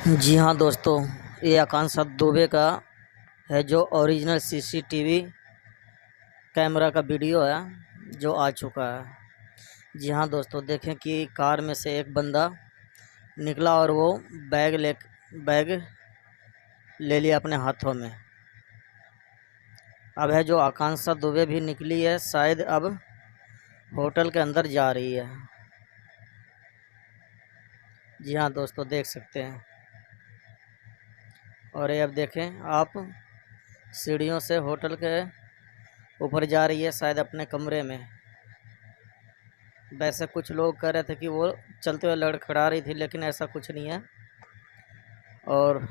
जी हाँ दोस्तों, ये आकांक्षा दुबे का है जो ओरिजिनल सीसीटीवी कैमरा का वीडियो है जो आ चुका है। जी हाँ दोस्तों, देखें कि कार में से एक बंदा निकला और वो बैग ले लिया अपने हाथों में। अब है जो आकांक्षा दुबे भी निकली है, शायद अब होटल के अंदर जा रही है। जी हाँ दोस्तों, देख सकते हैं। और ये अब देखें आप, सीढ़ियों से होटल के ऊपर जा रही है, शायद अपने कमरे में। वैसे कुछ लोग कह रहे थे कि वो चलते हुए लड़खड़ा रही थी, लेकिन ऐसा कुछ नहीं है। और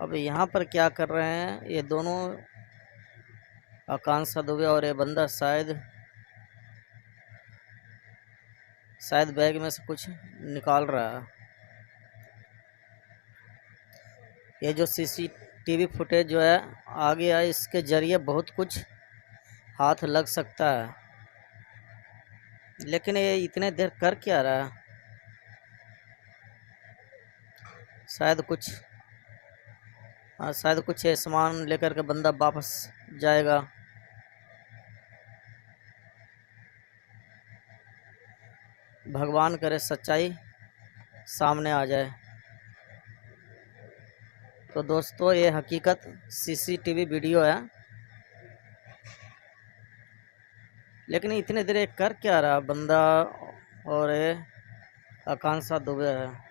अब यहाँ पर क्या कर रहे हैं ये दोनों, आकांक्षा दुबे और ये बंदा, शायद बैग में से कुछ निकाल रहा है। ये जो सीसीटीवी फुटेज जो है आ गया, इसके ज़रिए बहुत कुछ हाथ लग सकता है। लेकिन ये इतने देर कर क्या रहा है? शायद कुछ सामान लेकर के बंदा वापस जाएगा। भगवान करे सच्चाई सामने आ जाए। तो दोस्तों, ये हकीकत सीसीटीवी वीडियो है। लेकिन इतने देर कर क्या रहा बंदा, और ये आकांक्षा दुबे है।